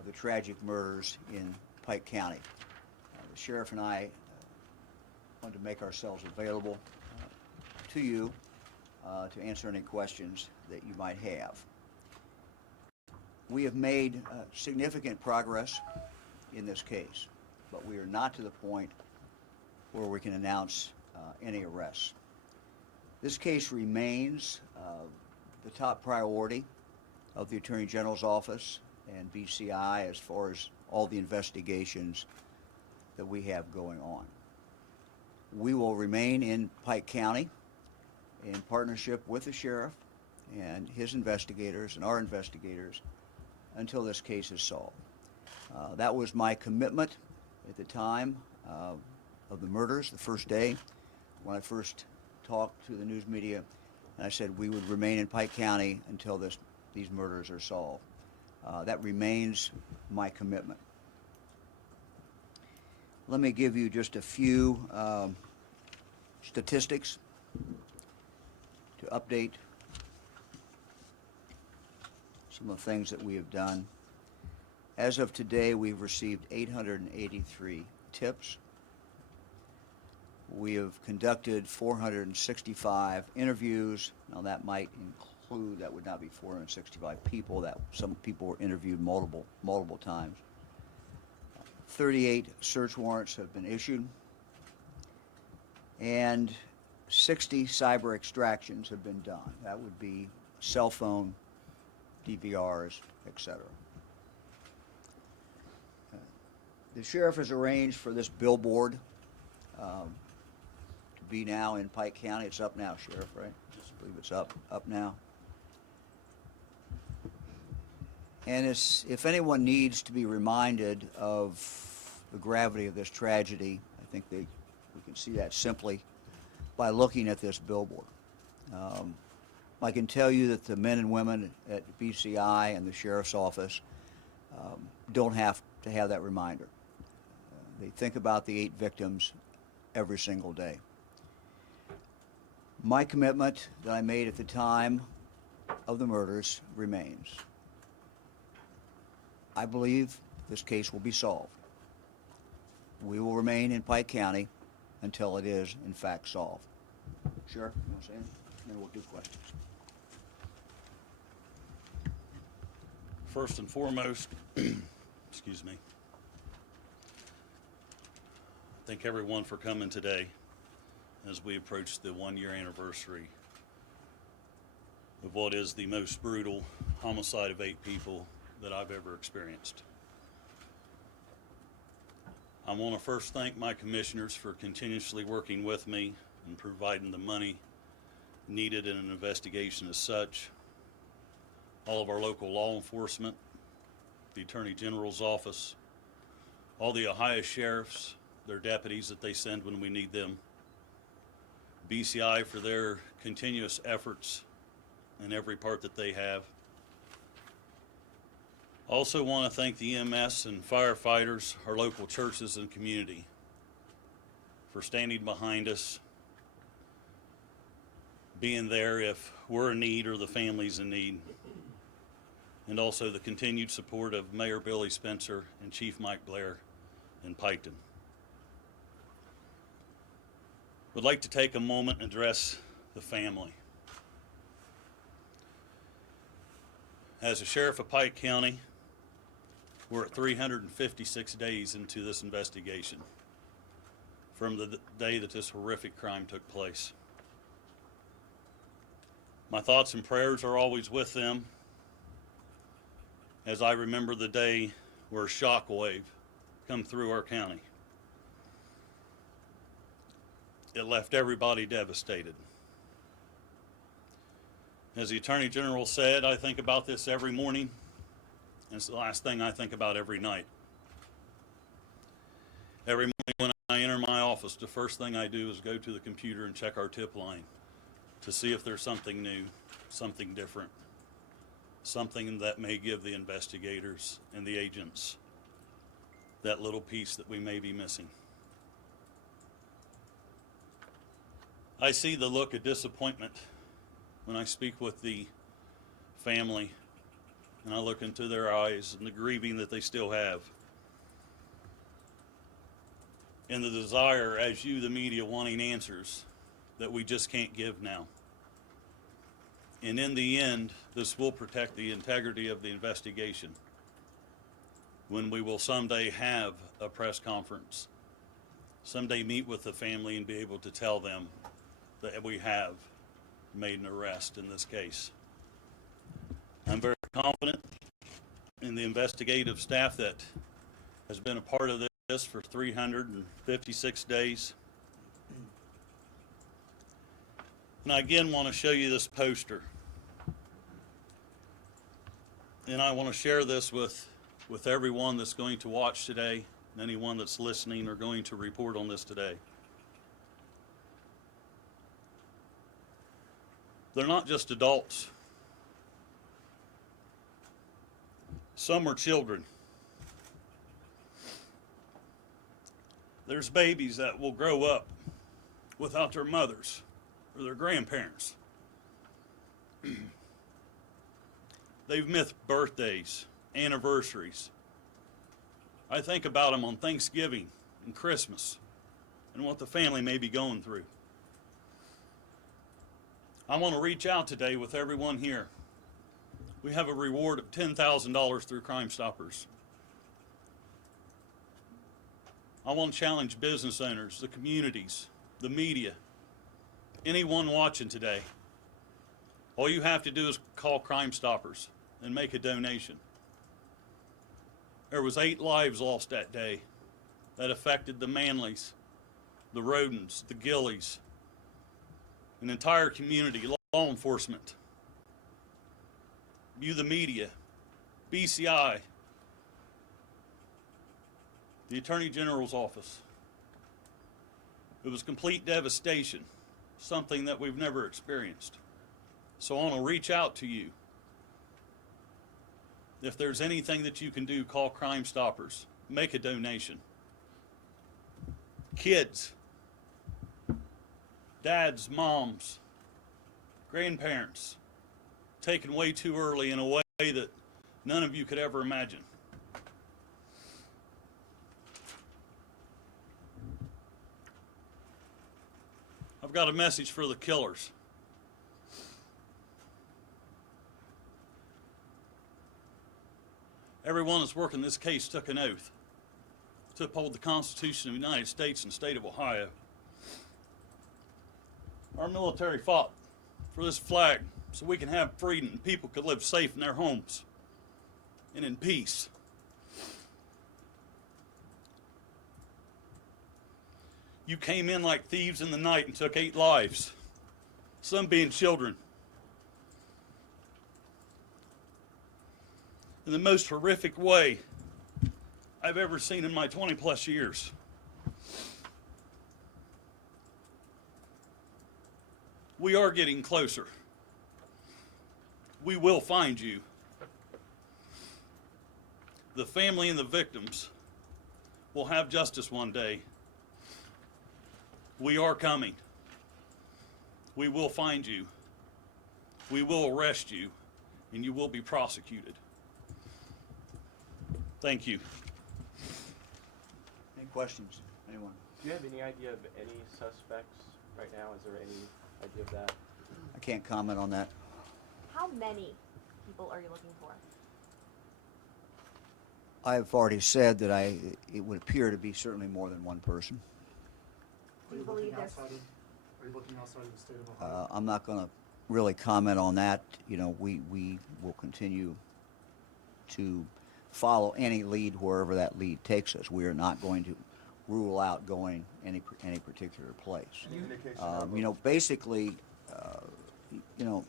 of the tragic murders in Pike County. The sheriff and I want to make ourselves available to you to answer any questions that you might have. We have made significant progress in this case, but we are not to the point where we can announce any arrests. This case remains the top priority of the Attorney General's office and BCI as far as all the investigations that we have going on. We will remain in Pike County in partnership with the sheriff and his investigators and our investigators until this case is solved. That was my commitment at the time of the murders, the first day, when I first talked to the news media, and I said we would remain in Pike County until these murders are solved. That remains my commitment. Let me give you just a few statistics to update some of the things that we have done. As of today, we've received 883 tips. We have conducted 465 interviews. Now that might include, that would not be 465 people, that some people were interviewed multiple times. 38 search warrants have been issued, and 60 cyber extractions have been done. That would be cell phone, DVRs, etc. The sheriff has arranged for this billboard to be now in Pike County. It's up now, Sheriff, right? I believe it's up now. And if anyone needs to be reminded of the gravity of this tragedy, I think we can see that simply by looking at this billboard. I can tell you that the men and women at BCI and the sheriff's office don't have to have that reminder. They think about the 8 victims every single day. My commitment that I made at the time of the murders remains. I believe this case will be solved. We will remain in Pike County until it is, in fact, solved. Sheriff, you want to say anything? Then we'll do questions. First and foremost, excuse me, thank everyone for coming today as we approach the 1-year anniversary of what is the most brutal homicide of 8 people that I've ever experienced. I want to first thank my commissioners for continuously working with me and providing the money needed in an investigation as such. All of our local law enforcement, the Attorney General's office, all the Ohio sheriffs, their deputies that they send when we need them, BCI for their continuous efforts in every part that they have. I also want to thank the EMS and firefighters, our local churches and community for standing behind us, being there if we're in need or the family's in need, and also the continued support of Mayor Billy Spencer and Chief Mike Blair in Piketon. Would like to take a moment and address the family. As a sheriff of Pike County, we're at 356 days into this investigation from the day that this horrific crime took place. My thoughts and prayers are always with them as I remember the day where a shockwave come through our county. It left everybody devastated. As the Attorney General said, I think about this every morning, and it's the last thing I think about every night. Every morning when I enter my office, the first thing I do is go to the computer and check our tip line to see if there's something new, something different, something that may give the investigators and the agents that little piece that we may be missing. I see the look of disappointment when I speak with the family and I look into their eyes and the grieving that they still have. And the desire, as you, the media, wanting answers that we just can't give now. And in the end, this will protect the integrity of the investigation when we will someday have a press conference, someday meet with the family and be able to tell them that we have made an arrest in this case. I'm very confident in the investigative staff that has been a part of this for 356 days. And I again want to show you this poster. And I want to share this with everyone that's going to watch today, and anyone that's listening or going to report on this today. They're not just adults. Some are children. There's babies that will grow up without their mothers or their grandparents. They've missed birthdays, anniversaries. I think about them on Thanksgiving and Christmas and what the family may be going through. I want to reach out today with everyone here. We have a reward of $10,000 through Crime Stoppers. I want to challenge business owners, the communities, the media, anyone watching today. All you have to do is call Crime Stoppers and make a donation. There was 8 lives lost that day that affected the Manleys, the Rhodens, the Gillies, an entire community, law enforcement, you the media, BCI, the Attorney General's office. It was complete devastation, something that we've never experienced. So I want to reach out to you. If there's anything that you can do, call Crime Stoppers. Make a donation. Kids, dads, moms, grandparents, taken way too early in a way that none of you could ever imagine. I've got a message for the killers. Everyone that's working this case took an oath to uphold the Constitution of the United States and the state of Ohio. Our military fought for this flag so we can have freedom and people could live safe in their homes and in peace. You came in like thieves in the night and took 8 lives, some being children. In the most horrific way I've ever seen in my 20+ years. We are getting closer. We will find you. The family and the victims will have justice one day. We are coming. We will find you. We will arrest you, and you will be prosecuted. Thank you. Any questions? Anyone? Do you have any idea of any suspects right now? Is there any idea of that? I can't comment on that. How many people are you looking for? I've already said that it would appear to be certainly more than one person. Do you believe there's... Are you looking outside of the state of Ohio? I'm not going to really comment on that. You know, we will continue to follow any lead wherever that lead takes us. We are not going to rule out going any particular place. You know, basically, you know,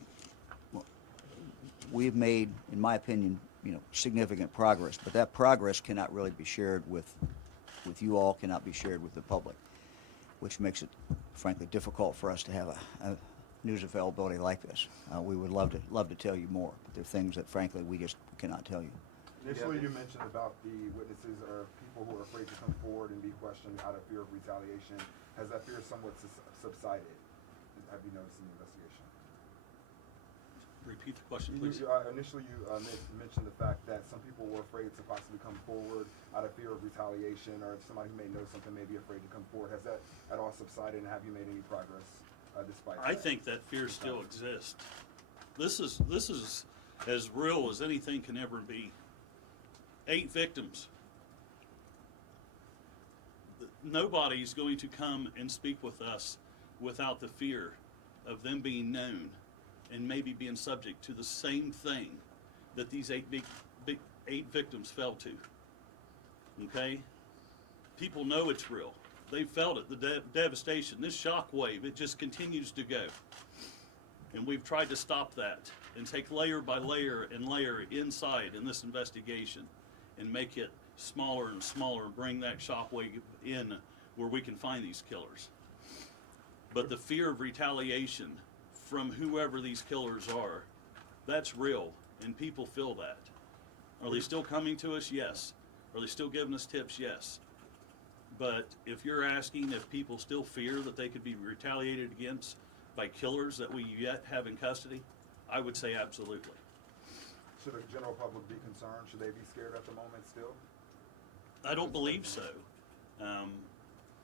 we've made, in my opinion, you know, significant progress, but that progress cannot really be shared with you all, cannot be shared with the public, which makes it, frankly, difficult for us to have a news availability like this. We would love to tell you more, but there are things that, frankly, we just cannot tell you. Initially, you mentioned about the witnesses or people who are afraid to come forward and be questioned out of fear of retaliation. Has that fear somewhat subsided? Have you noticed in the investigation? Repeat the question, please. Initially, you mentioned the fact that some people were afraid to possibly come forward out of fear of retaliation, or if somebody who may know something may be afraid to come forward. Has that at all subsided, and have you made any progress despite I that? think that fear still exists. This is as real as anything can ever be. 8 victims. Nobody's going to come and speak with us without the fear of them being known and maybe being subject to the same thing that these 8 victims fell to. Okay? People know it's real. They felt it, the devastation, this shock wave, it just continues to go. And we've tried to stop that and take layer by layer and layer inside in this investigation and make it smaller and smaller, bring that shock wave in where we can find these killers. But the fear of retaliation from whoever these killers are, that's real, and people feel that. Are they still coming to us? Yes. Are they still giving us tips? Yes. But if you're asking if people still fear that they could be retaliated against by killers that we yet have in custody, I would say absolutely. Should the general public be concerned? Should they be scared at the moment still? I don't believe so.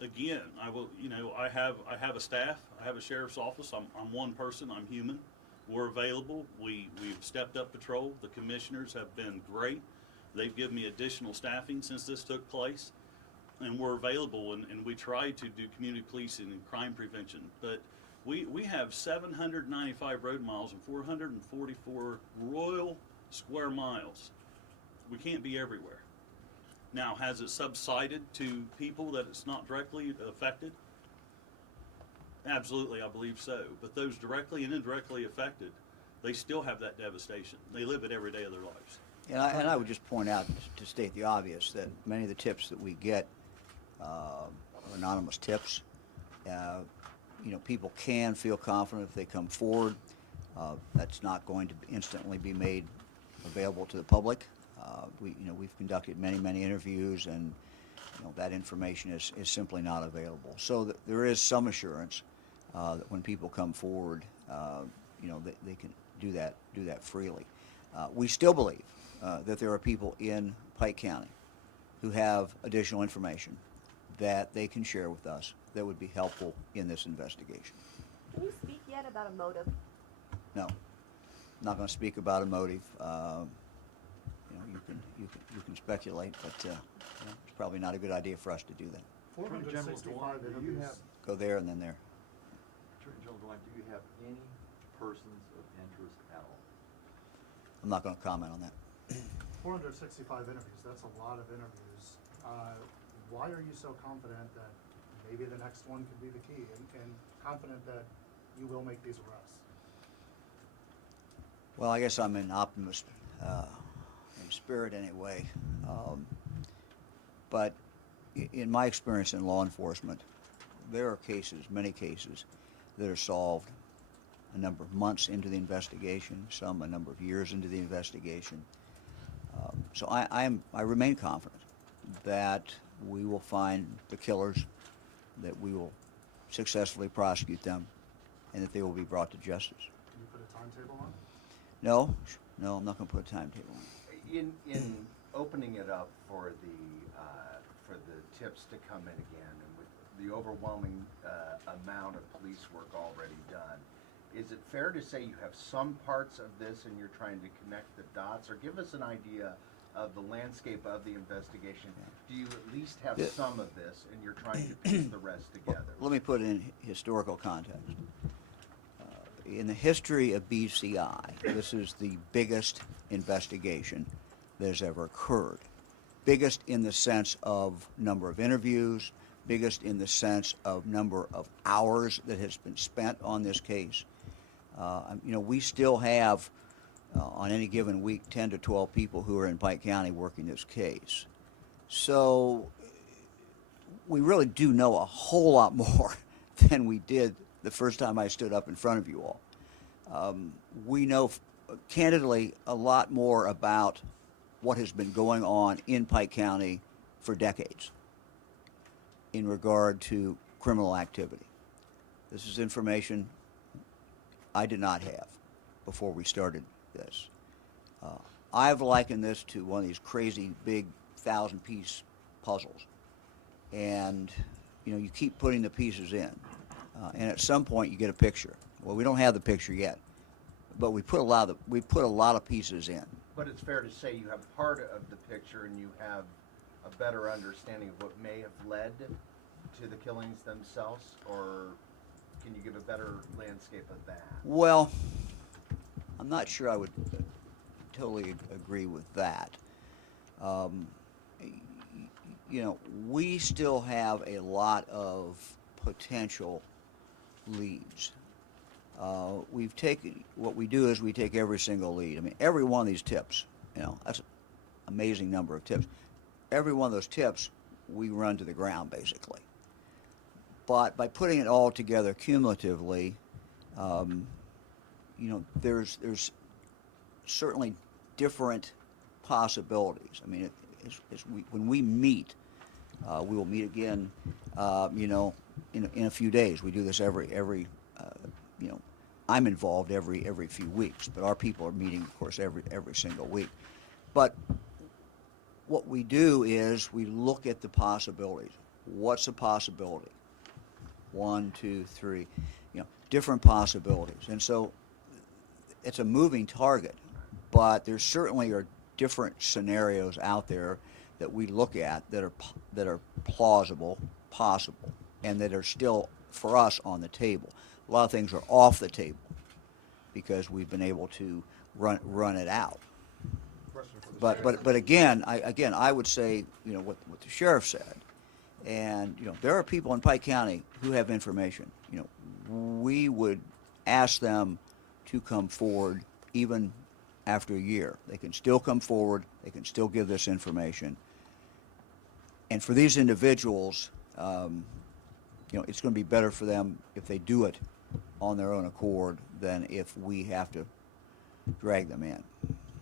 Again, I will. You know, I have a staff. I have a sheriff's office. I'm one person. I'm human. We're available. We've stepped up patrol. The commissioners have been great. They've given me additional staffing since this took place, and we're available. And we try to do community policing and crime prevention. But we have 795 road miles and 444 royal square miles. We can't be everywhere. Now, has it subsided to people that it's not directly affected? Absolutely, I believe so. But those directly and indirectly affected, they still have that devastation. They live it every day of their lives. And I would just point out, to state the obvious, that many of the tips that we get are anonymous tips. You know, people can feel confident if they come forward. That's not going to instantly be made available to the public. We've conducted many interviews, and that information is simply not available. So there is some assurance that when people come forward, they can do that freely. We still believe that there are people in Pike County who have additional information that they can share with us that would be helpful in this investigation. Can you speak yet about a motive? No, I'm not going to speak about a motive. You can speculate, but it's probably not a good idea for us to do that. 465 interviews. Go there and then there. Attorney General Dwight, do you have any persons of interest at all? I'm not going to comment on that. 465 interviews, that's a lot of interviews. Why are you so confident that maybe the next one could be the key, and confident that you will make these arrests? Well, I guess I'm an optimist in spirit anyway. But in my experience in law enforcement, there are cases, many cases, that are solved a number of months into the investigation, some a number of years into the investigation. So I remain confident that we will find the killers, that we will successfully prosecute them, and that they will be brought to justice. Can you put a timetable on it? No, I'm not going to put a timetable on it. In opening it up for the tips to come in again, and with the overwhelming amount of police work already done, is it fair to say you have some parts of this and you're trying to connect the dots, or give us an idea of the landscape of the investigation? Do you at least have some of this and you're trying to piece the rest together? Let me put it in historical context. In the history of BCI, this is the biggest investigation that has ever occurred. Biggest in the sense of number of interviews, biggest in the sense of number of hours that has been spent on this case. We still have, on any given week, 10 to 12 people who are in Pike County working this case. So we really do know a whole lot more than we did the first time I stood up in front of you all. We know, candidly, a lot more about what has been going on in Pike County for decades in regard to criminal activity. This is information I did not have before we started this. I've likened this to one of these crazy big 1,000-piece puzzles, and you keep putting the pieces in, and at some point you get a picture. Well, we don't have the picture yet, but we put a lot of pieces in. But it's fair to say you have part of the picture and you have a better understanding of what may have led to the killings themselves, or can you give a better landscape of that? Well, I'm not sure I would totally agree with that. We still have a lot of potential leads. What we do is we take every single lead. I mean, every one of these tips, that's an amazing number of tips. Every one of those tips, we run to the ground, basically. But by putting it all together cumulatively, there's certainly different possibilities. I mean, when we meet, we will meet again, in a few days. We do this every I'm involved every few weeks, but our people are meeting, of course, every single week. But what we do is we look at the possibilities. What's a possibility? 1, 2, 3, different possibilities. And so it's a moving target, but there certainly are different scenarios out there that we look at that are plausible, possible, and that are still, for us, on the table. A lot of things are off the table because we've been able to run it out. Question for the But again, I would say what the sheriff said, and there are people in Pike County who have information. We would ask them to come forward even after a year. They can still come forward. They can still give this information. And for these individuals, it's going to be better for them if they do it on their own accord than if we have to drag them in.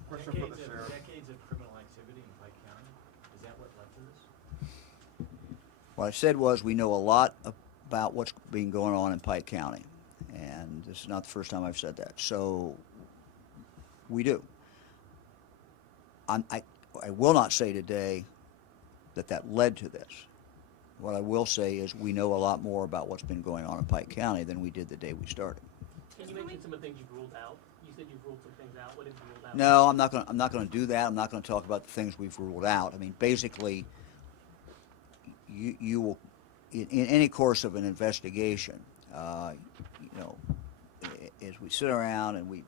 Question for the sheriff. Decades of criminal activity in Pike County, is that what led to this? What I said was we know a lot about what's been going on in Pike County, and this is not the first time I've said that. So we do. I will not say today that led to this. What I will say is we know a lot more about what's been going on in Pike County than we did the day we started. Can you mention some of the things you've ruled out? You said you've ruled some things out. What have you ruled out? No, I'm not going to do that. I'm not going to talk about the things we've ruled out. I mean, basically, you will, in any course of an investigation, as we sit around and we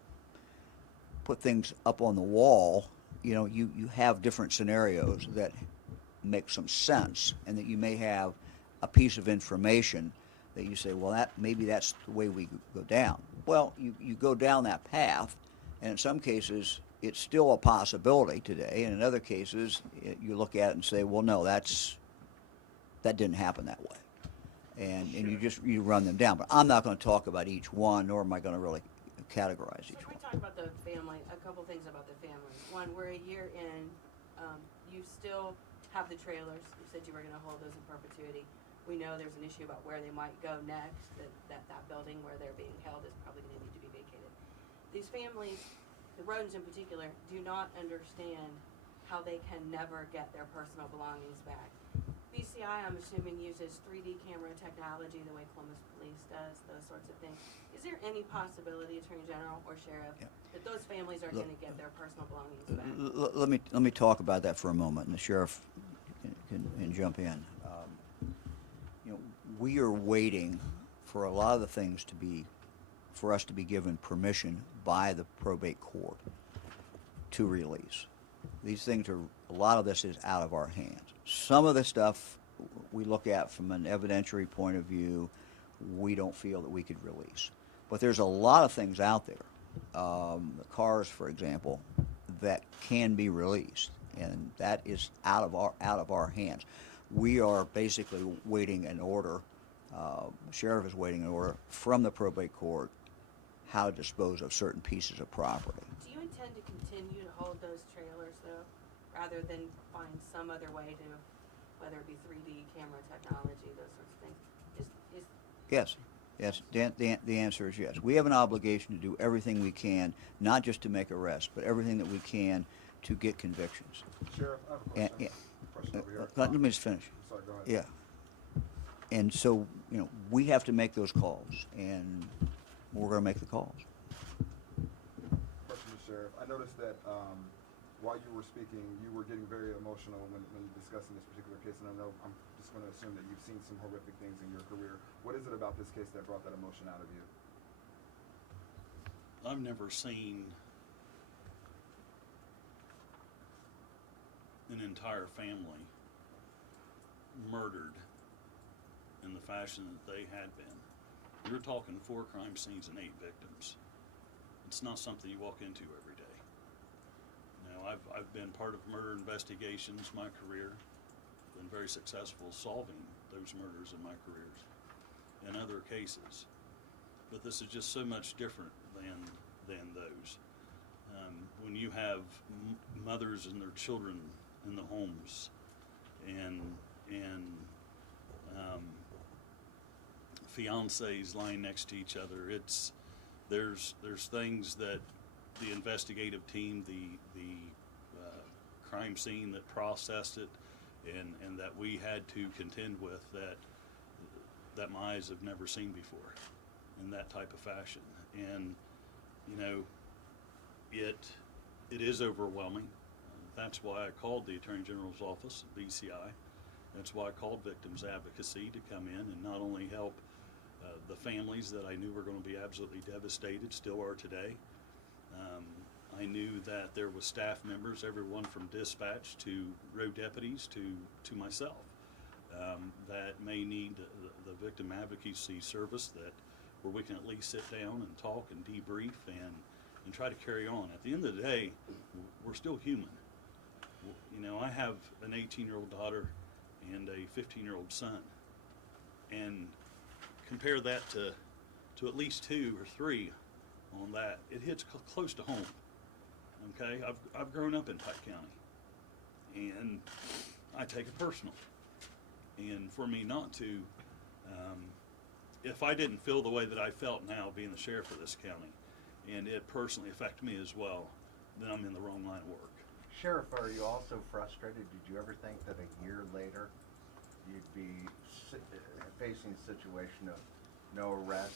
put things up on the wall, you have different scenarios that make some sense, and that you may have a piece of information that you say, well, maybe that's the way we go down. Well, you go down that path, and in some cases it's still a possibility today, and in other cases you look at it and say, well, no, that didn't happen that way, and you run them down. But I'm not going to talk about each one, nor am I going to really categorize each So one. we talk about the family, a couple things about the family. One, we're a year in, you still have the trailers. You said you were going to hold those in perpetuity. We know there's an issue about where they might go next, that building where they're being held is probably going to need to be vacated. These families, the Rhodens in particular, do not understand how they can never get their personal belongings back. BCI, I'm assuming, uses 3D camera technology the way Columbus Police does, those sorts of things. Is there any possibility, Attorney General or Sheriff, that those families are going to get their personal belongings back? Let me talk about that for a moment, and the sheriff can jump in. We are waiting for a lot of the things for us to be given permission by the probate court to release. These things a lot of this is out of our hands. Some of the stuff we look at from an evidentiary point of view, we don't feel that we could release. But there's a lot of things out there, the cars, for example, that can be released, and that is out of our hands. We are basically waiting an order. The sheriff is waiting an order from the probate court how to dispose of certain pieces of property. Do you intend to continue to hold those trailers, though, rather than find some other way to, whether it be 3D camera technology, those sorts of things? Yes. Yes, Dan, the answer is yes. We have an obligation to do everything we can, not just to make arrests, but everything that we can to get convictions. Sheriff, I have a And, question. Question over here. let me just finish. I'm sorry, go ahead. Yeah. And so, we have to make those calls, and we're going to make the calls. Question to Sheriff. I noticed that while you were speaking, you were getting very emotional when discussing this particular case, and I know I'm just going to assume that you've seen some horrific things in your career. What is it about this case that brought that emotion out of you? I've never seen an entire family murdered in the fashion that they had been. You're talking 4 crime scenes and 8 victims. It's not something you walk into every day. I've been part of murder investigations my career, been very successful solving those murders in my careers and other cases. But this is just so much different than those. When you have mothers and their children in the homes and fiancés lying next to each other, there's things that the investigative team, the crime scene that processed it, and that we had to contend with that my eyes have never seen before in that type of fashion. And it is overwhelming. That's why I called the Attorney General's office at BCI. That's why I called Victims Advocacy to come in and not only help the families that I knew were going to be absolutely devastated, still are today. I knew that there was staff members, everyone from dispatch to road deputies to myself, that may need the victim advocacy service where we can at least sit down and talk and debrief and try to carry on. At the end of the day, we're still human. I have an 18-year-old daughter and a 15-year-old son, and compare that to at least 2 or 3 on that. It hits close to home. Okay, I've grown up in Pike County, and I take it personal. And for me not to, if I didn't feel the way that I felt now being the sheriff of this county, and it personally affected me as well, then I'm in the wrong line of work. Sheriff, are you also frustrated? Did you ever think that a year later you'd be facing a situation of no arrest?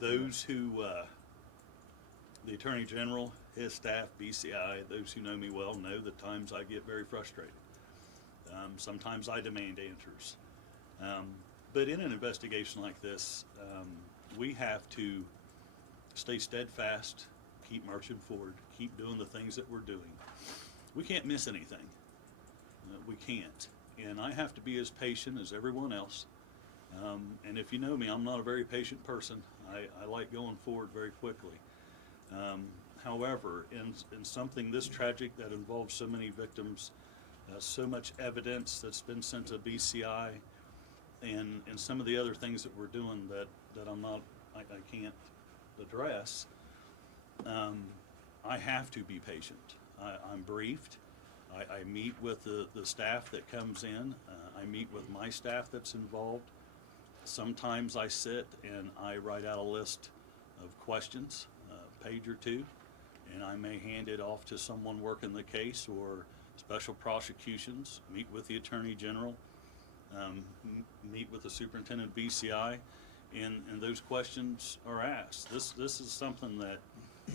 Those who, the Attorney General, his staff, BCI, those who know me well know that times I get very frustrated. Sometimes I demand answers. But in an investigation like this, we have to stay steadfast, keep marching forward, keep doing the things that we're doing. We can't miss anything. We can't. And I have to be as patient as everyone else. And if you know me, I'm not a very patient person. I like going forward very quickly. However, in something this tragic that involves so many victims, so much evidence that's been sent to BCI, and some of the other things that we're doing that I can't address, I have to be patient. I'm briefed. I meet with the staff that comes in. I meet with my staff that's involved. Sometimes I sit and I write out a list of questions, a page or 2, and I may hand it off to someone working the case or special prosecutions, meet with the Attorney General, meet with the Superintendent of BCI, and those questions are asked. This is something that,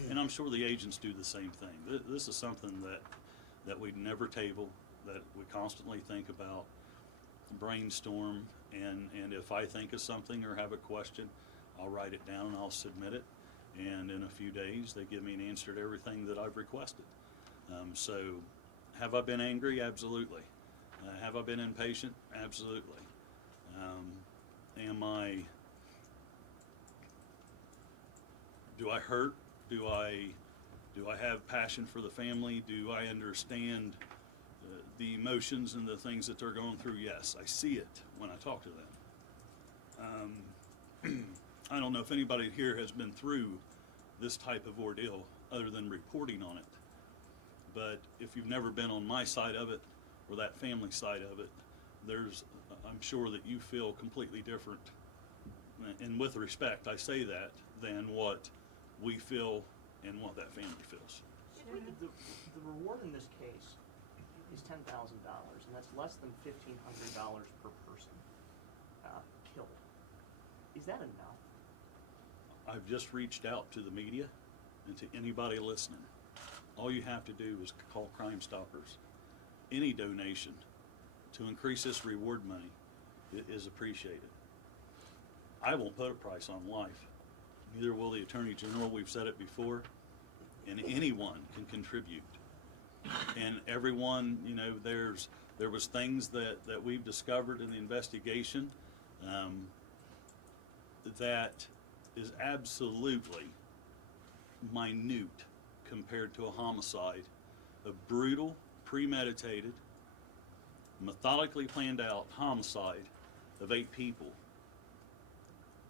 and I'm sure the agents do the same thing. This is something that we never table, that we constantly think about, brainstorm, and if I think of something or have a question, I'll write it down and I'll submit it, and in a few days they give me an answer to everything that I've requested. So have I been angry? Absolutely. Have I been impatient? Absolutely. Do I hurt? Do I have passion for the family? Do I understand the emotions and the things that they're going through? Yes, I see it when I talk to them. I don't know if anybody here has been through this type of ordeal other than reporting on it. But if you've never been on my side of it or that family side of it, I'm sure that you feel completely different and with respect, I say that, than what we feel and what that family feels. The reward in this case is $10,000, and that's less than $1,500 per person killed. Is that enough? I've just reached out to the media and to anybody listening. All you have to do is call Crime Stoppers. Any donation to increase this reward money is appreciated. I won't put a price on life. Neither will the Attorney General. We've said it before. And anyone can contribute. And everyone, you know, there was things that we've discovered in the investigation that is absolutely minute compared to a homicide, a brutal, premeditated, methodically planned out homicide of 8 people.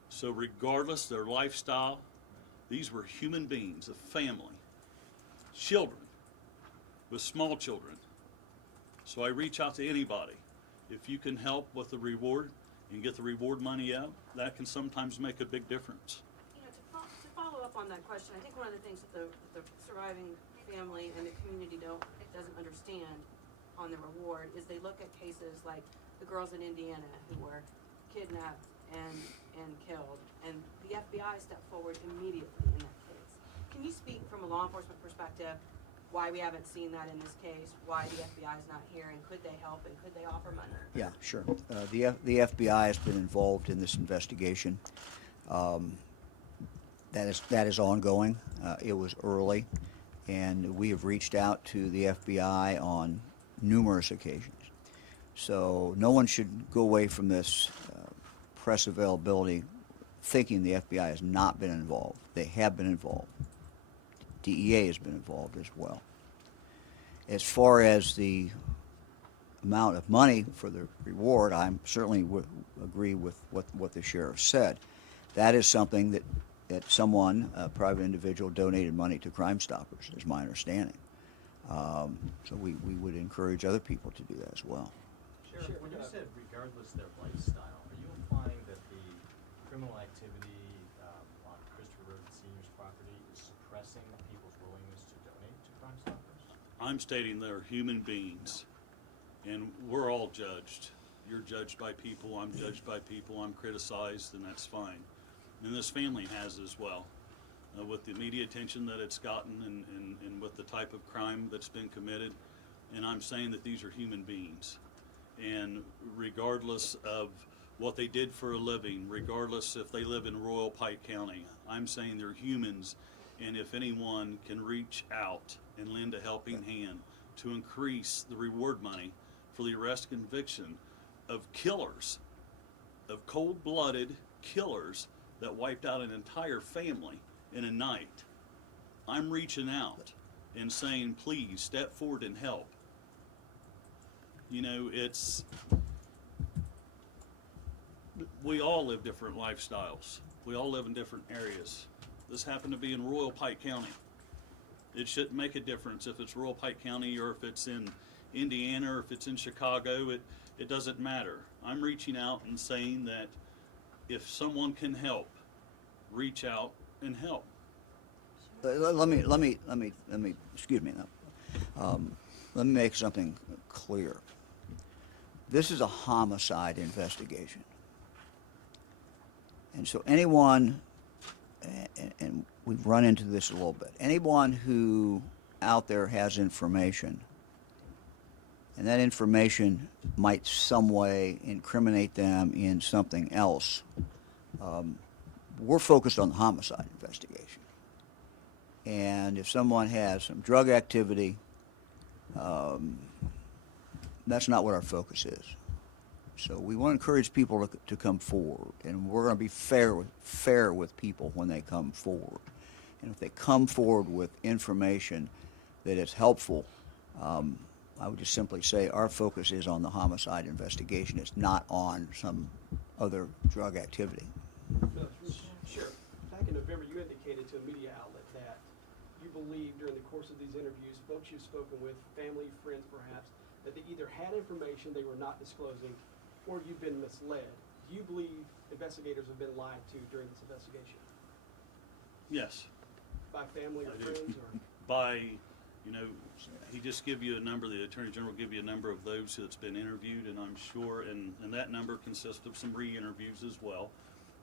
So regardless their lifestyle, these were human beings, a family, children, with small children. So I reach out to anybody. If you can help with the reward and get the reward money out, that can sometimes make a big difference. You know, to follow up on that question, I think one of the things that the surviving family and the community doesn't understand on the reward is they look at cases like the girls in Indiana who were kidnapped and killed, and the FBI stepped forward immediately in that case. Can you speak from a law enforcement perspective why we haven't seen that in this case, why the FBI is not here, and could they help, and could they offer money? Yeah, sure. The FBI has been involved in this investigation. That is ongoing. It was early, and we have reached out to the FBI on numerous occasions. So no one should go away from this press availability thinking the FBI has not been involved. They have been involved. DEA has been involved as well. As far as the amount of money for the reward, I certainly would agree with what the sheriff said. That is something that someone, a private individual, donated money to Crime Stoppers, is my understanding. So we would encourage other people to do that as well. Sheriff, when you said regardless their lifestyle, are you implying that the criminal activity on Christopher Rhoden Sr.'s property is suppressing people's willingness to donate to Crime Stoppers? I'm stating they're human beings, and we're all judged. You're judged by people, I'm judged by people, I'm criticized, and that's fine. And this family has as well. With the media attention that it's gotten and with the type of crime that's been committed, and I'm saying that these are human beings. And regardless of what they did for a living, regardless if they live in Royal Pike County, I'm saying they're humans, and if anyone can reach out and lend a helping hand to increase the reward money for the arrest and conviction of killers, of cold-blooded killers that wiped out an entire family in a night, I'm reaching out and saying, please step forward and help. You know, we all live different lifestyles. We all live in different areas. This happened to be in Royal Pike County. It shouldn't make a difference if it's Royal Pike County or if it's in Indiana or if it's in Chicago. It doesn't matter. I'm reaching out and saying that if someone can help, reach out and help. Let me excuse me now. Let me make something clear. This is a homicide investigation. And so anyone, and we've run into this a little bit, anyone who out there has information, and that information might some way incriminate them in something else, we're focused on the homicide investigation. And if someone has some drug activity, that's not what our focus is. So we want to encourage people to come forward, and we're going to be fair with people when they come forward. And if they come forward with information that is helpful, I would just simply say our focus is on the homicide investigation. It's not on some other drug activity. Sure. Back in November, you indicated to a media outlet that you believe during the course of these interviews, folks you've spoken with, family, friends perhaps, that they either had information they were not disclosing or you've been misled. do you believe investigators have been lied to during this investigation? Yes. By family or I do. friends or? By, you know, he just give you a number, the Attorney General give you a number of those that's been interviewed, and I'm sure, and that number consists of some re-interviews as well.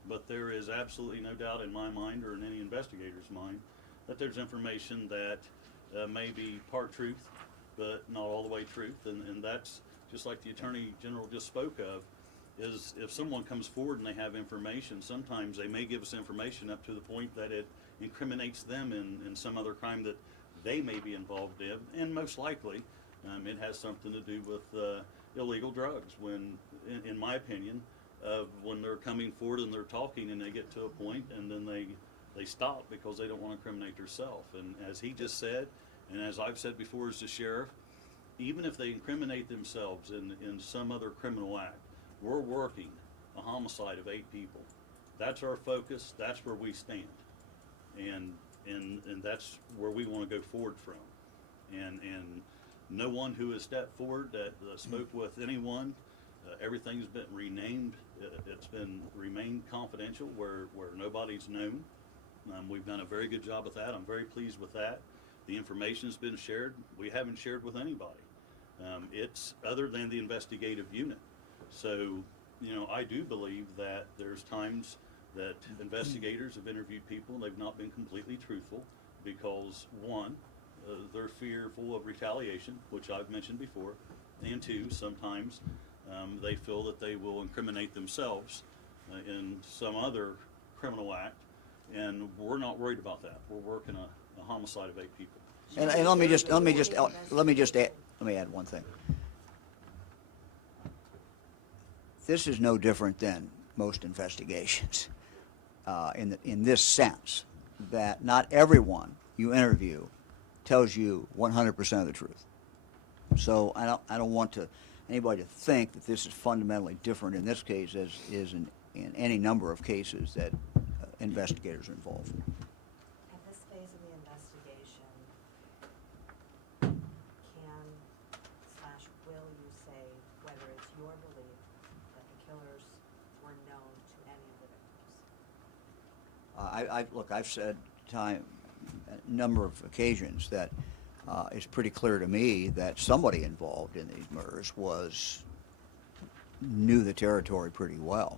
But there is absolutely no doubt in my mind, or in any investigator's mind, that there's information that may be part truth, but not all the way truth. And that's just like the Attorney General just spoke of, is if someone comes forward and they have information, sometimes they may give us information up to the point that it incriminates them in some other crime that they may be involved in, and most likely it has something to do with illegal drugs. When, in my opinion, when they're coming forward and they're talking and they get to a point and then they stop because they don't want to incriminate themselves. And as he just said, and as I've said before as the sheriff, even if they incriminate themselves in some other criminal act, we're working a homicide of 8 people. That's our focus. That's where we stand. And that's where we want to go forward from. And no one who has stepped forward that spoke with anyone, everything's been renamed. It's been remained confidential where nobody's known. We've done a very good job with that. I'm very pleased with that. The information's been shared. We haven't shared with anybody. It's other than the investigative unit. So, you know, I do believe that there's times that investigators have interviewed people and they've not been completely truthful because, one, they're fearful of retaliation, which I've mentioned before, and 2, sometimes they feel that they will incriminate themselves in some other criminal act, and we're not worried about that. We're working a homicide of 8 people. And let me add one thing. This is no different than most investigations, in this sense, that not everyone you interview tells you 100% of the truth. So I don't want anybody to think that this is fundamentally different in this case as is in any number of cases that investigators are involved in. At this phase of the investigation, will you say whether it's your belief that the killers were known to any of the victims? Look, I've said a number of occasions that it's pretty clear to me that somebody involved in these murders knew the territory pretty well.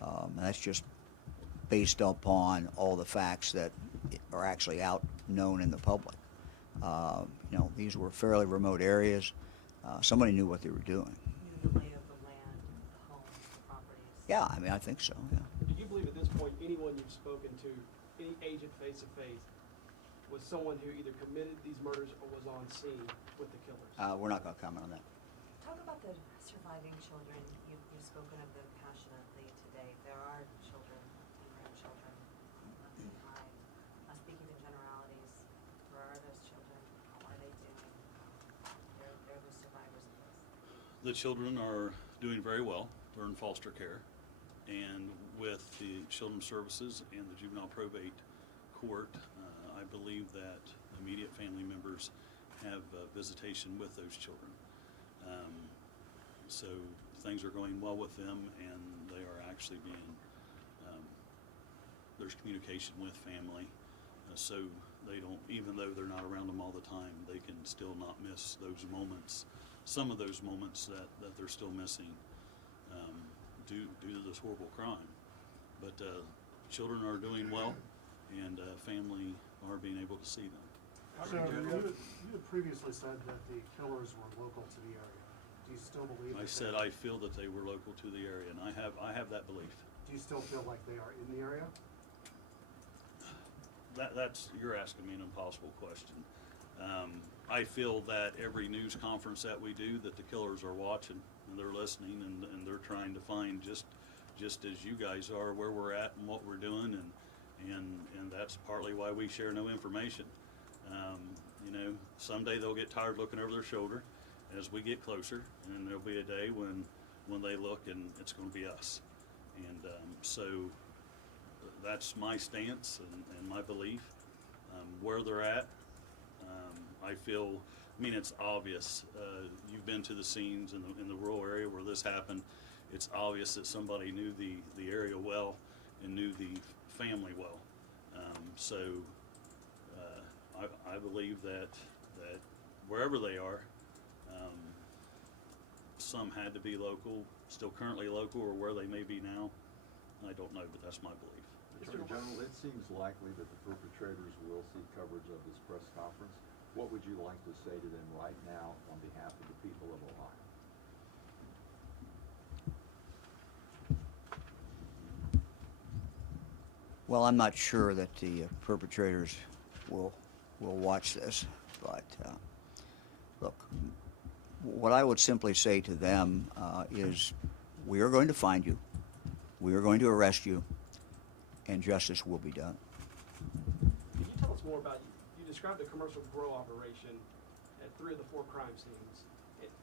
And that's just based upon all the facts that are actually out known in the public. You know, these were fairly remote areas. Somebody knew what they were doing. Knew the lay of the land, the homes, the properties? Yeah, I mean, I think so, yeah. Do you believe at this point anyone you've spoken to, any agent face to face, was someone who either committed these murders or was on scene with the killers? We're not going to comment on that. Talk about the surviving children. You've spoken of them passionately today. There are children and grandchildren left behind. Speaking in generalities, where are those children? How are they doing? They're the survivors of this. The children are doing very well. They're in foster care. And with the Children's Services and the Juvenile Probate Court, I believe that immediate family members have visitation with those children. So things are going well with them, and they are actually being, there's communication with family, so they don't, even though they're not around them all the time, they can still not miss those moments, some of those moments that they're still missing due to this horrible crime. But children are doing well, and family are being able to see them. So you had previously said that the killers were local to the area. Do you still believe I that said I feel that they were local to the area, and I have that belief. Do you still feel like they are in the area? That's, you're asking me an impossible question. I feel that every news conference that we do, that the killers are watching and they're listening and they're trying to find just as you guys are where we're at and what we're doing, and that's partly why we share no information. You know, someday they'll get tired looking over their shoulder as we get closer, and there'll be a day when they look and it's going to be us. And so that's my stance and my belief. Where they're at, I feel, I mean, it's obvious. You've been to the scenes in the rural area where this happened. it's obvious that somebody knew the area well and knew the family well. So I believe that wherever they are, some had to be local, still currently local, or where they may be now. I don't know, but that's my belief. Attorney General, it seems likely that the perpetrators will see coverage of this press conference. What would you like to say to them right now on behalf of the people of Ohio? Well, I'm not sure that the perpetrators will watch this, but look, what I would simply say to them is, we are going to find you, we are going to arrest you, and justice will be done. Can you tell us more about, you described a commercial grow operation at 3 of the 4 crime scenes.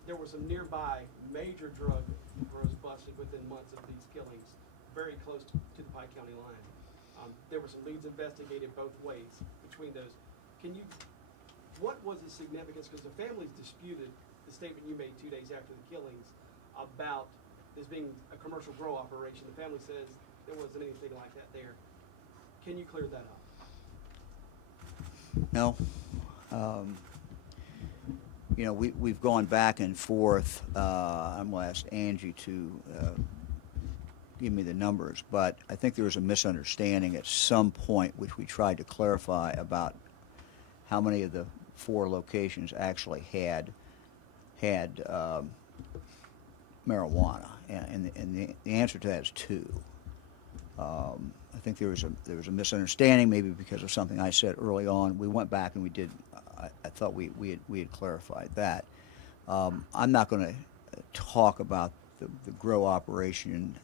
There were some nearby major drug grows busted within months of these killings, very close to the Pike County line. There were some leads investigated both ways between those. What was the significance, because the families disputed the statement you made 2 days after the killings about this being a commercial grow operation. The family says there wasn't anything like that there. Can you clear that up? No. You know, we've gone back and forth. I'm going to ask Angie to give me the numbers, but I think there was a misunderstanding at some point, which we tried to clarify, about how many of the 4 locations actually had marijuana, and the answer to that is 2. I think there was a misunderstanding, maybe because of something I said early on. We went back and we did. I thought we had clarified that. I'm not going to talk about the grow operation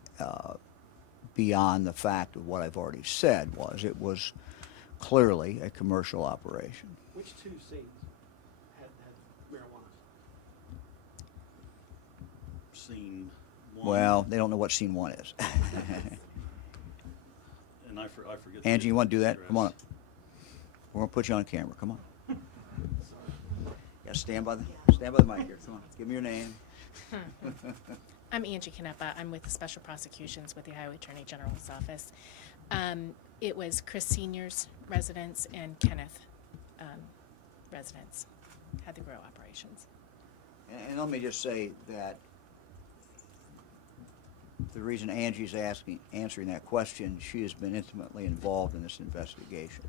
beyond the fact of what I've already said. It was clearly a commercial operation. Which 2 scenes had marijuana? Scene 1. Well, they don't know what scene 1 is. And I forget. Angie, you want to do that? address. Come on up. We're going to put you on camera. Come on. Yeah, stand by the mic here. Come on. Give me your name. I'm Angie Canepa. I'm with the Special Prosecutions with the Ohio Attorney General's Office. It was Chris Sr.'s residence and Kenneth residence had the grow operations. And let me just say that the reason Angie's answering that question, she has been intimately involved in this investigation.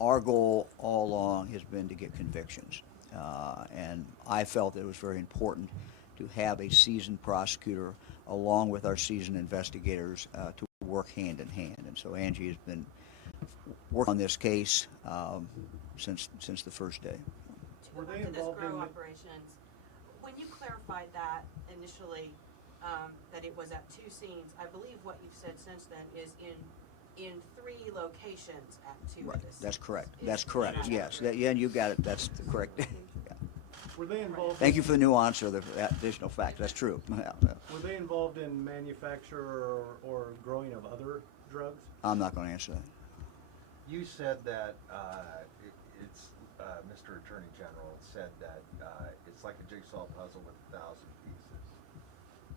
Our goal all along has been to get convictions, and I felt it was very important to have a seasoned prosecutor along with our seasoned investigators to work hand in hand. And so Angie has been working on this case since the first day. Were they To this involved grow in operations, when you clarified that initially, that it was at 2 scenes, I believe what you've said since then is in 3 locations at 2 of the scenes. That's correct. Is That's correct. that Yes. accurate? Yeah, and you got it. That's the correct. Yeah. Were they involved? Thank you for the nuance or the additional fact. That's true. Yeah, yeah. Were they involved in manufacture or growing of other drugs? I'm not going to answer that. You said that it's Mr. Attorney General said that it's like a jigsaw puzzle with 1,000 pieces.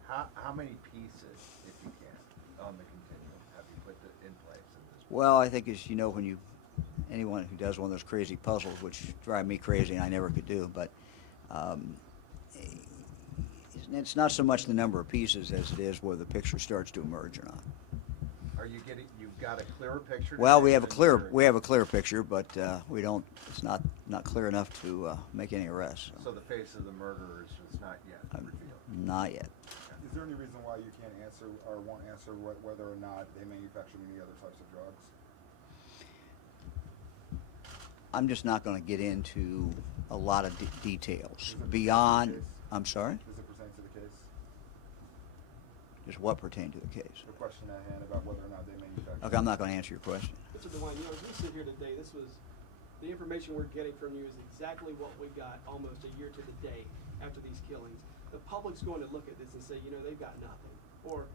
How many pieces, if you can, on the continuum have you put in place in this? Well, I think as you know, when anyone who does one of those crazy puzzles, which drive me crazy and I never could do, but it's not so much the number of pieces as it is where the picture starts to emerge or not. Are you getting? You've got a clearer picture. Well, today we have a than clear you're- picture, but we don't. It's not clear enough to make any arrests. So the face of the murderer is not yet revealed. Not yet. Is there any reason why you can't answer or won't answer whether or not they manufacture any other types of drugs? I'm just not going to get into a lot of details Does it pertain to the beyond. case? I'm sorry. Does it pertain to the case? Just what pertained to the case? The question at hand about whether or not they manufacture. Okay, I'm not going to answer your question. Mr. DeWine, as we sit here today, the information we're getting from you is exactly what we got almost a year to the day after these killings. The public's going to look at this and say, they've got nothing. Or,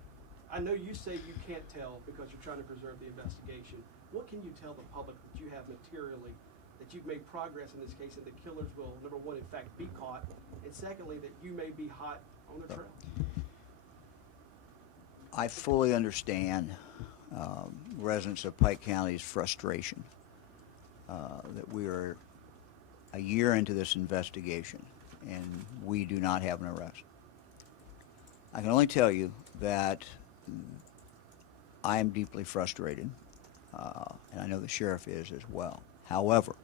I know you say you can't tell because you're trying to preserve the investigation. What can you tell the public that you have materially, that you've made progress in this case and the killers will, number one, in fact, be caught, and secondly, that you may be hot on the trail? I fully understand residents of Pike County's frustration that we are a year into this investigation and we do not have an arrest. I can only tell you that I am deeply frustrated, and I know the sheriff is as well. However,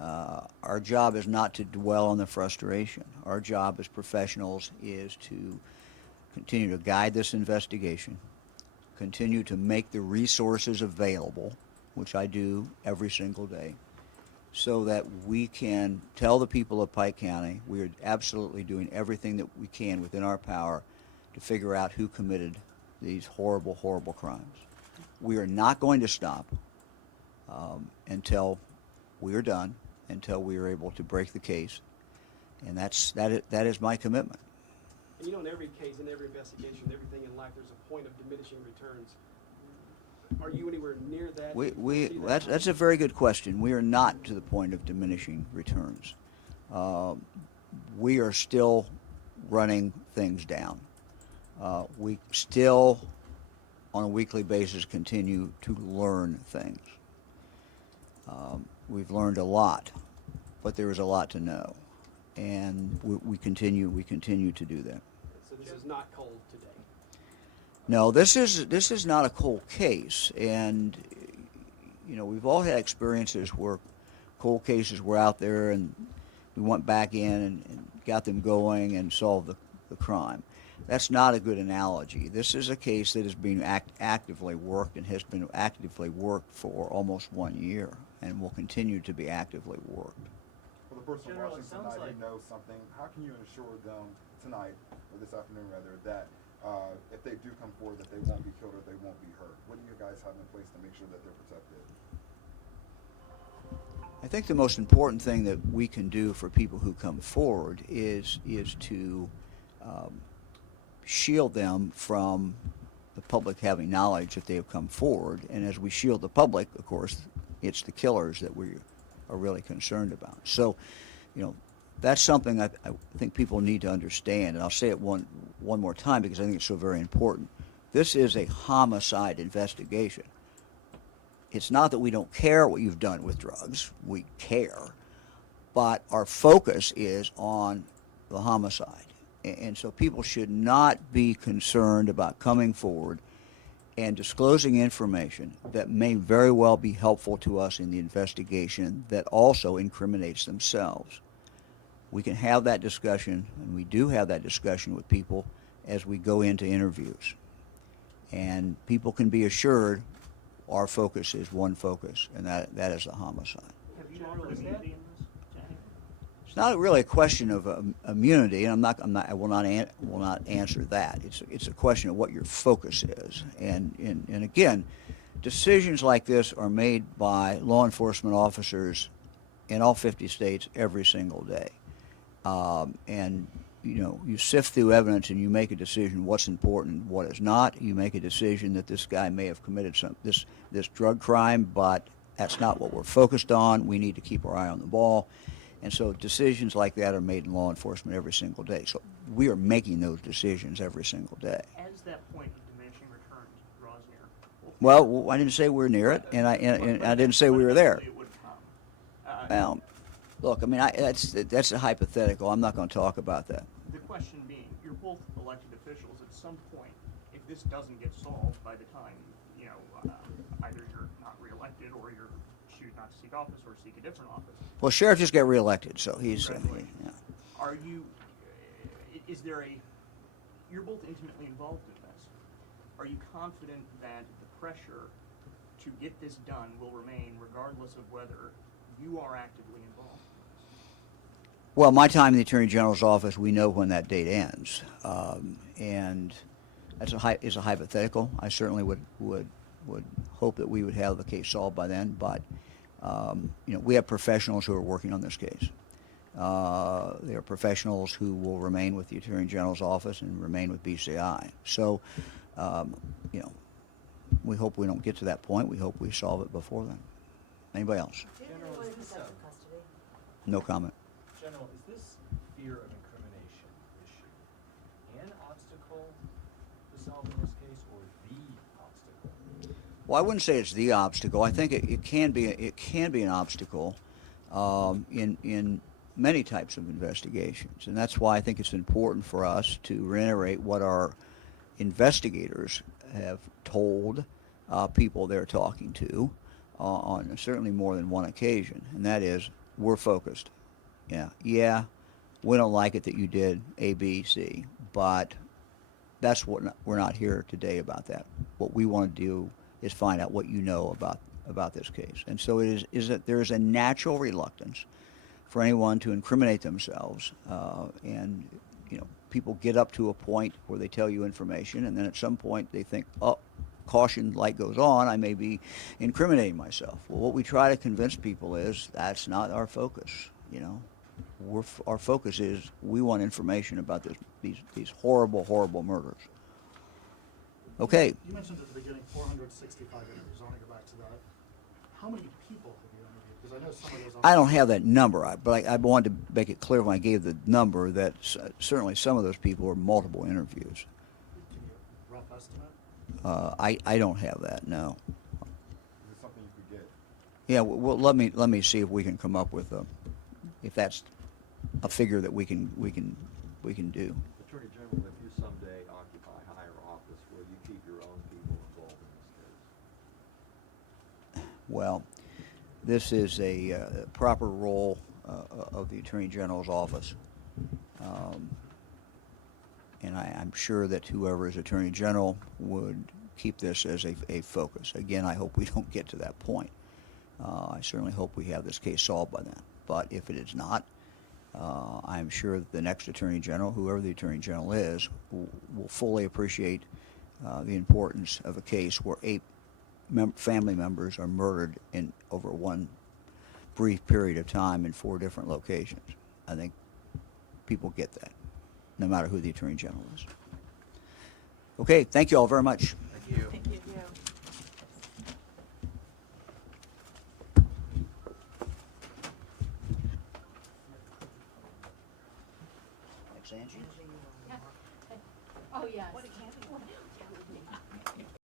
our job is not to dwell on the frustration. Our job as professionals is to continue to guide this investigation, continue to make the resources available, which I do every single day, so that we can tell the people of Pike County we are absolutely doing everything that we can within our power to figure out who committed these horrible, horrible crimes. We are not going to stop until we are done, until we are able to break the case, and that is my commitment. And you know, in every case, in every investigation, everything in life, there's a point of diminishing returns. Are you anywhere near that? Do you see that? That's a very good question. We are not to the point of diminishing returns. We are still running things down. We still, on a weekly basis, continue to learn things. We've learned a lot, but there is a lot to know, and we continue to do that. So this is not cold today. No, this is not a cold case, and you know, we've all had experiences where cold cases were out there, and we went back in and got them going and solved the crime. That's not a good analogy. This is a case that is being actively worked and has been actively worked for almost 1 year, and will continue to be actively worked. For the person General, it watching sounds tonight like- who knows something, how can you assure them tonight, or this afternoon rather, that if they do come forward, that they won't be killed or they won't be hurt? What do you guys have in place to make sure that they're protected? I think the most important thing that we can do for people who come forward is to shield them from the public having knowledge that they have come forward. And as we shield the public, of course, it's the killers that we are really concerned about. So, you know, that's something I think people need to understand. And I'll say it one more time because I think it's so very important. This is a homicide investigation. It's not that we don't care what you've done with drugs. We care. But our focus is on the homicide. And so people should not be concerned about coming forward and disclosing information that may very well be helpful to us in the investigation that also incriminates themselves. We can have that discussion, and we do have that discussion with people as we go into interviews. And people can be assured our focus is one focus, and that is the homicide. Have you earned immunity in this, Jack? It's not really a question of immunity, and I will not answer that. It's a question of what your focus is, and again, decisions like this are made by law enforcement officers in all 50 states every single day, and you know, you sift through evidence and you make a decision what's important, what is not. You make a decision that this guy may have committed this drug crime, but that's not what we're focused on. We need to keep our eye on the ball. And so decisions like that are made in law enforcement every single day. So we are making those decisions every single day. As that point of diminishing returns draws near. Well, I didn't say we're near it, and I didn't say we were there. It would come. Well, look, I mean, that's a hypothetical. I'm not going to talk about that. The question being, you're both elected officials. At some point, if this doesn't get solved by the time, you know, either you're not reelected or you're choose not to seek office or seek a different office. Well, sheriff just got reelected, so he's. Congratulations. Are you? Is there a? You're both intimately involved in this. Are you confident that the pressure to get this done will remain regardless of whether you are actively involved? Well, my time in the Attorney General's office, we know when that date ends, and that's is a hypothetical. I certainly would hope that we would have the case solved by then, but you know, we have professionals who are working on this case. They are professionals who will remain with the Attorney General's office and remain with BCI. So, you know, we hope we don't get to that point. We hope we solve it before then. Anybody else? General, is this custody? No comment. General, is this fear of incrimination issue an obstacle to solving this case or the obstacle? Well, I wouldn't say it's the obstacle. I think it can be an obstacle in many types of investigations, and that's why I think it's important for us to reiterate what our investigators have told people they're talking to on certainly more than one occasion, and that is we're focused. Yeah, we don't like it that you did A, B, C, but that's what we're not here today about that. What we want to do is find out what you know about this case. And so it is that there is a natural reluctance for anyone to incriminate themselves, and people get up to a point where they tell you information, and then at some point they think, oh, caution light goes on, I may be incriminating myself. Well, what we try to convince people is that's not our focus. Our focus is we want information about these horrible, horrible murders. Okay. You mentioned at the beginning 465 interviews. I want to go back to that. How many people have you interviewed? Because I know some of those. I don't have that number, but I wanted to make it clear when I gave the number that certainly some of those people were multiple interviews. Can you rough estimate? I don't have that, no. Is it something you could get? Yeah, well, let me see if we can come up with if that's a figure that we can do. Attorney General, if you someday occupy higher office, will you keep your own people involved in this case? Well, this is a proper role of the Attorney General's office. And I'm sure that whoever is Attorney General would keep this as a focus. Again, I hope we don't get to that point. I certainly hope we have this case solved by then. But if it is not, I'm sure that the next Attorney General, whoever the Attorney General is, will fully appreciate the importance of a case where 8 family members are murdered in over one brief period of time in 4 different locations. I think people get that, no matter who the Attorney General is. Okay, thank you all very much. Thank you. Thank you. Thanks, Angie. Oh, yes.